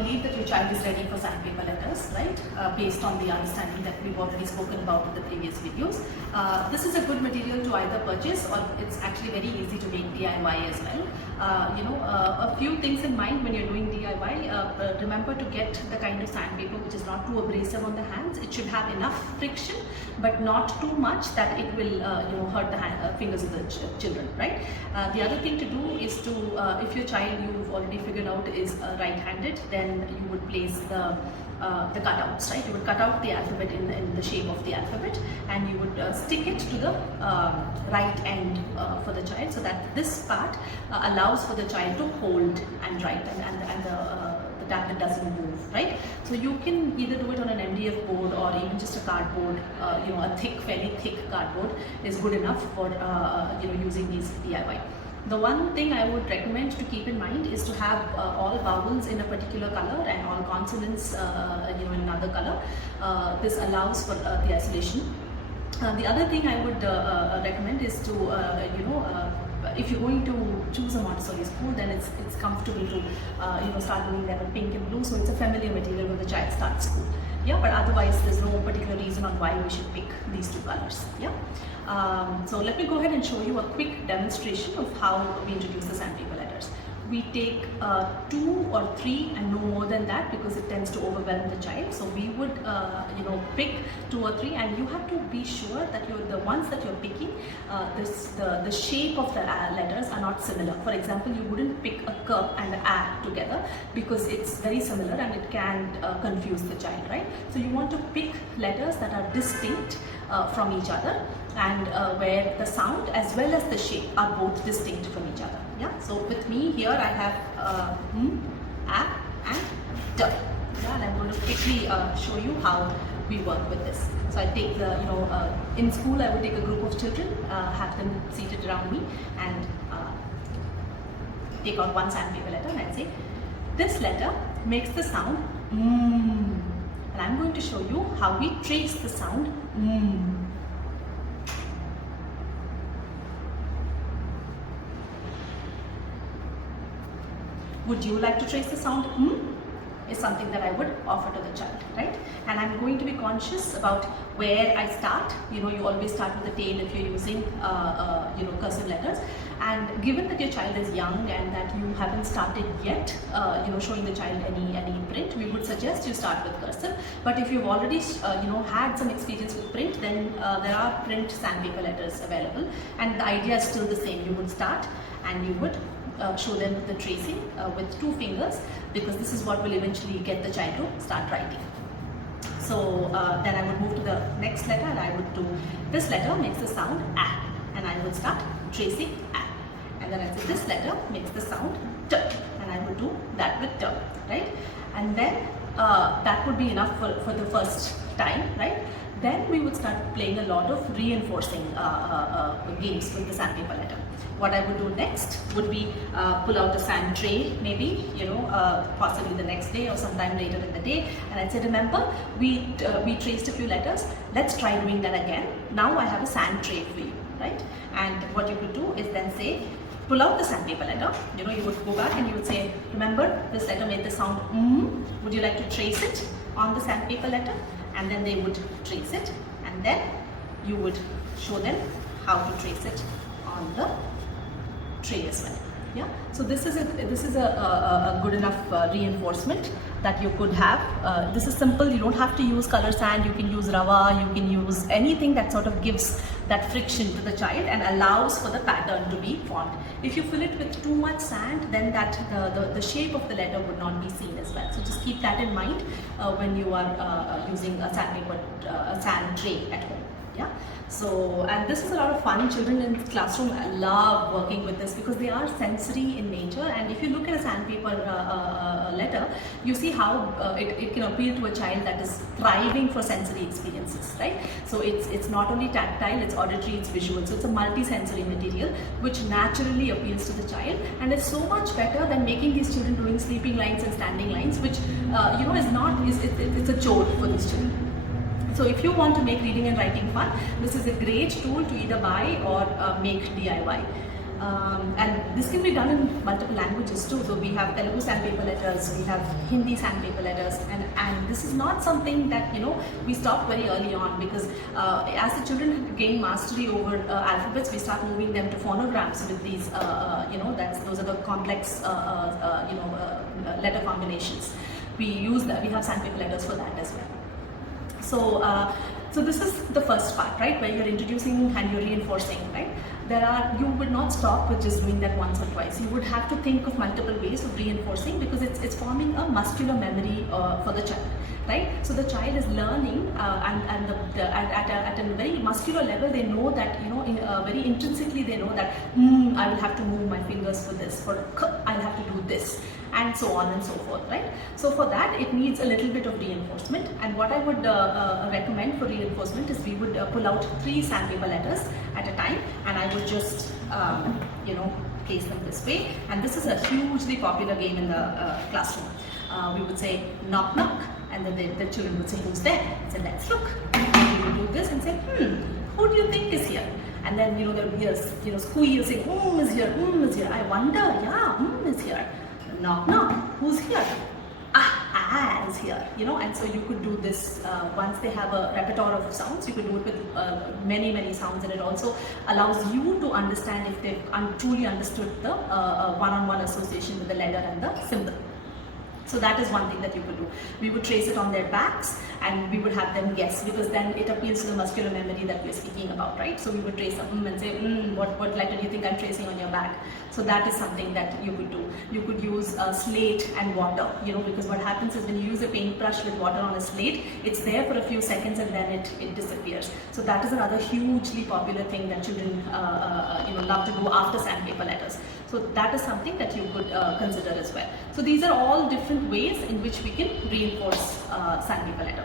believe that your child is ready for sandpaper letters, right? Based on the understanding that we've already spoken about in the previous videos. This is a good material to either purchase, or it's actually very easy to make DIY as well. A few things in mind when you're doing DIY. Remember to get the kind of sandpaper which is not too abrasive on the hands. It should have enough friction, but not too much that it will hurt the fingers of the children, right? The other thing to do is to, if your child you've already figured out is right-handed, then you would place the cutouts, right? You would cut out the alphabet in the shape of the alphabet, and you would stick it to the right end for the child, so that this part allows for the child to hold and write, and the tablet doesn't move, right? So you can either do it on an MDF board or even just a cardboard, a fairly thick cardboard is good enough for using these DIY. The one thing I would recommend to keep in mind is to have all vowels in a particular color and all consonants in another color. This allows for the isolation. The other thing I would recommend is to if you're going to choose a Montessori school, then it's comfortable to start doing them in pink and blue, so it's a familiar material when the child starts school. Yeah, but otherwise there's no particular reason on why we should pick these two colors. Yeah. So let me go ahead and show you a quick demonstration of how we introduce the sandpaper letters. We take 2 or 3 and no more than that, because it tends to overwhelm the child. So we would pick 2 or 3, and you have to be sure that the ones that you're picking, the shape of the letters are not similar. For example, you wouldn't pick a k and a together, because it's very similar and it can confuse the child, right? So you want to pick letters that are distinct from each other, and where the sound as well as the shape are both distinct from each other. Yeah. So with me here I have a and d. Yeah, and I'm going to quickly show you how we work with this. So I take the in school I would take a group of children, have them seated around me, and take out one sandpaper letter, and I'd say this letter makes the sound and I'm going to show you how we trace the sound Would you like to trace the sound is something that I would offer to the child, right? And I'm going to be conscious about where I start. You always start with the tail if you're using cursive letters. And given that your child is young and that you haven't started yet showing the child any print, we would suggest you start with cursive. But if you've already had some experience with print, then there are print sandpaper letters available, and the idea is still the same. You would start and you would show them the tracing with 2 fingers, because this is what will eventually get the child to start writing. So then I would move to the next letter, and I would do this letter makes the sound a, and I would start tracing a. And then I say this letter makes the sound t, and I would do that with t, right? And then that would be enough for the first time, right? Then we would start playing a lot of reinforcing games with the sandpaper letter. What I would do next would be pull out a sand tray, maybe, possibly the next day or sometime later in the day, and I'd say, remember, we traced a few letters, let's try doing that again. Now I have a sand tray for you, right? And what you would do is then say, pull out the sandpaper letter, you would go back and you would say, remember, this letter made the sound would you like to trace it on the sandpaper letter? And then they would trace it, and then you would show them how to trace it on the tray as well. Yeah. So this is a good enough reinforcement that you could have. This is simple. You don't have to use color sand. You can use rava. You can use anything that sort of gives that friction to the child and allows for the pattern to be formed. If you fill it with too much sand, then the shape of the letter would not be seen as well. So just keep that in mind when you are using a sand tray at home. Yeah. So, and this is a lot of fun. Children in classroom love working with this because they are sensory in nature, and if you look at a sandpaper letter, you see how it can appeal to a child that is thriving for sensory experiences, right? So it's not only tactile, it's auditory, it's visual. So it's a multi-sensory material which naturally appeals to the child, and it's so much better than making these children doing sleeping lines and standing lines, which it's a chore for these children. So if you want to make reading and writing fun, this is a great tool to either buy or make DIY. And this can be done in multiple languages too. So we have Telugu sandpaper letters, we have Hindi sandpaper letters, and this is not something that we stop very early on, because as the children gain mastery over alphabets, we start moving them to phonograms with these those are the complex letter combinations. We have sandpaper letters for that as well. So this is the first part, right, where you're introducing and you're reinforcing, right? You would not stop with just doing that once or twice. You would have to think of multiple ways of reinforcing, because it's forming a muscular memory for the child, right? So the child is learning, at a very muscular level, they know that, very intrinsically they know that I will have to move my fingers for this, for I'll have to do this, and so on and so forth, right? So for that, it needs a little bit of reinforcement. And what I would recommend for reinforcement is we would pull out 3 sandpaper letters at a time, and I would just place them this way. And this is a hugely popular game in the classroom. We would say knock knock, and then the children would say, who's there? So let's look. And we would do this and say, who do you think is here? And then there would be a squeal saying, is here, is here. I wonder, yeah, is here. Knock knock, who's here? Is here, and so you could do this once they have a repertoire of sounds. You could do it with many sounds, and it also allows you to understand if they've truly understood the one-on-one association with the letter and the symbol. So that is one thing that you could do. We would trace it on their backs, and we would have them guess, because then it appeals to the muscular memory that we're speaking about, right? So we would trace and say, what letter do you think I'm tracing on your back? So that is something that you could do. You could use slate and water, because what happens is when you use a paintbrush with water on a slate, it's there for a few seconds and then it disappears. So that is another hugely popular thing that children love to do after sandpaper letters. So that is something that you could consider as well. So these are all different ways in which we can reinforce sandpaper letter.